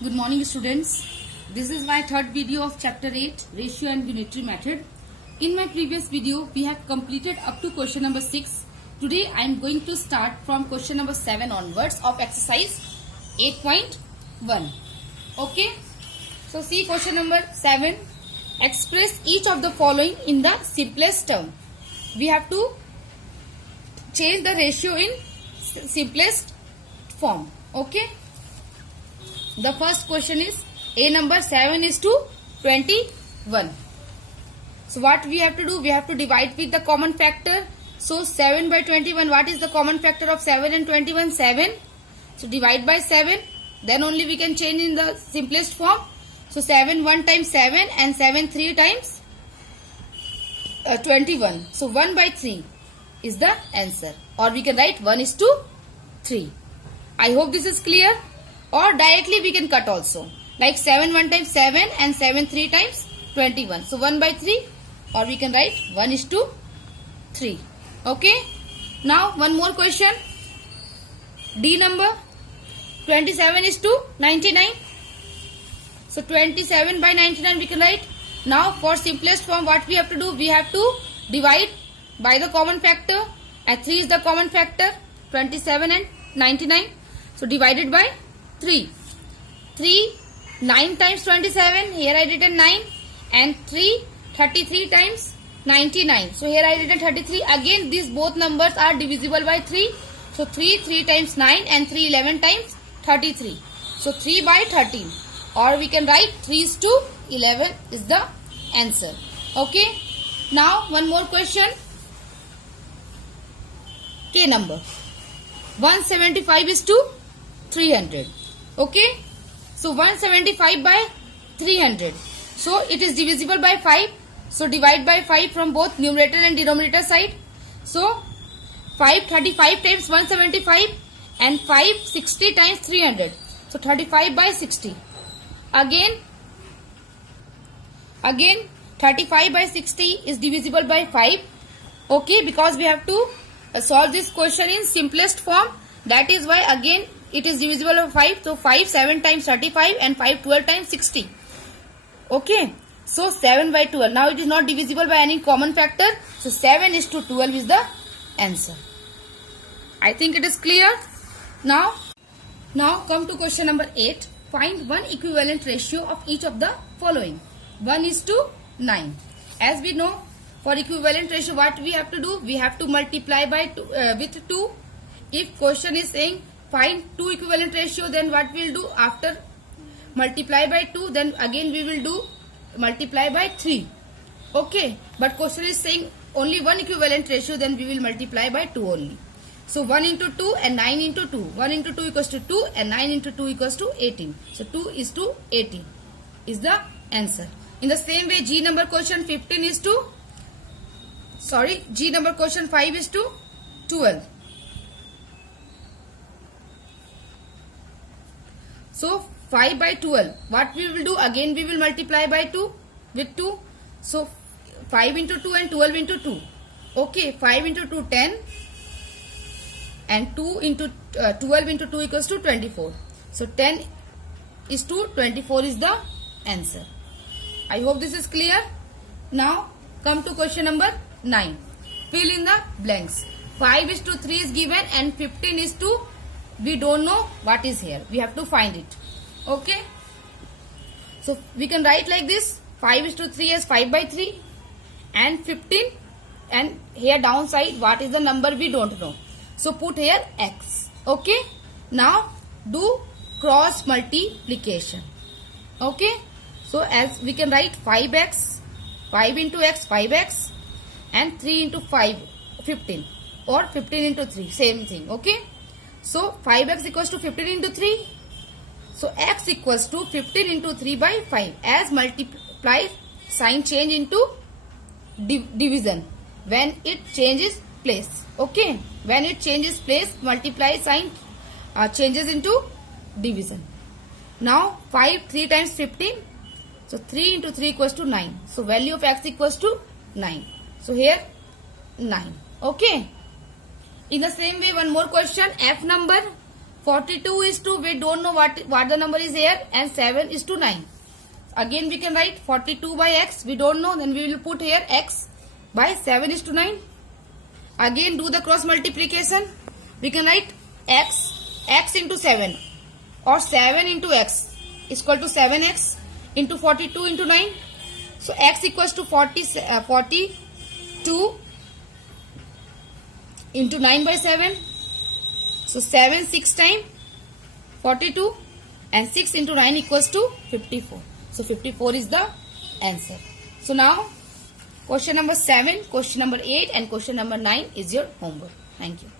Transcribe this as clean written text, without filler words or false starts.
Good morning, students. This is my third video of chapter 8, ratio and unitary method. In my previous video, we have completed up to question number 6. Today, I am going to start from question number 7 onwards of exercise 8.1. Okay. So, see question number 7. Express each of the following in the simplest term. We have to change the ratio in simplest form. Okay. The first question is A number 7 is to 21. So what we have to do? We have to divide with the common factor. So 7 by 21. What is the common factor of 7 and 21? 7. So divide by 7. Then only we can change in the simplest form. So 7 1 times 7 and 7 3 times 21. So 1 by 3 is the answer. Or we can write 1 is to 3. I hope this is clear. Or directly we can cut also. Like 7 1 times 7 and 7 3 times 21. So 1 by 3. Or we can write 1 is to 3. Okay. Now one more question. D number 27 is to 99. So 27 by 99 we can write. Now for simplest form what we have to do? We have to divide by the common factor. And 3 is the common factor. 27 and 99. So divided by 3. 3 9 times 27. Here I written 9. And 3 33 times 99. So here I written 33. Again these both numbers are divisible by 3. So 3 3 times 9 and 3 11 times 33. So 3 by 13. Or we can write 3 is to 11 is the answer. Okay. Now one more question. K number 175 is to 300. Okay. So 175 by 300. So it is divisible by 5. So divide by 5 from both numerator and denominator side. So 535 times 175 and 560 times 300. So 35 by 60. Again 35 by 60 is divisible by 5. Okay, because we have to solve this question in simplest form. That is why again it is divisible by 5. So 5 7 times 35 and 5 12 times 60. Okay. So 7 by 12. Now it is not divisible by any common factor. So 7 is to 12 is the answer. I think it is clear. Now come to question number 8. Find one equivalent ratio of each of the following. 1 is to 9. As we know, for equivalent ratio what we have to do? We have to multiply by 2, with 2. If question is saying find two equivalent ratio, then what we will do? After multiply by 2, then again we will do multiply by 3. Okay. But question is saying only one equivalent ratio, then we will multiply by 2 only. So 1 into 2 and 9 into 2. 1 into 2 equals to 2 and 9 into 2 equals to 18. So 2 is to 18 is the answer. In the same way, G number question 15 is to, G number question 5 is to 12. So 5 by 12. What we will do? Again we will multiply by 2 with 2. So 5 into 2 and 12 into 2. Okay. 5 into 2 10. And 2 into 12 into 2 equals to 24. So 10 is to 24 is the answer. I hope this is clear. Now come to question number 9. Fill in the blanks. 5 is to 3 is given and 15 is to, we don't know what is here. We have to find it. Okay. So we can write like this. 5 is to 3 as 5 by 3 and 15, and here downside what is the number we don't know. So put here x. Okay. Now do cross multiplication. Okay. So as we can write 5x, 5 into x 5x and 3 into 5 15 or 15 into 3 same thing. Okay. So 5x equals to 15 into 3. So x equals to 15 into 3 by 5. As multiply sign change into division when it changes place. Okay. When it changes place, multiply sign changes into division. Now 5 3 times 15. So 3 into 3 equals to 9. So value of x equals to 9. So here 9. Okay. In the same way, one more question. F number 42 is to, we don't know what the number is here, and 7 is to 9. Again we can write 42 by x, we don't know, then we will put here x by 7 is to 9. Again do the cross multiplication. We can write x into 7 or 7 into x is equal to 7x into 42 into 9. So x equals to 42 into 9 by 7. So 7 6 times 42 and 6 into 9 equals to 54. So 54 is the answer. So now question number 7, question number 8 and question number 9 is your homework. Thank you.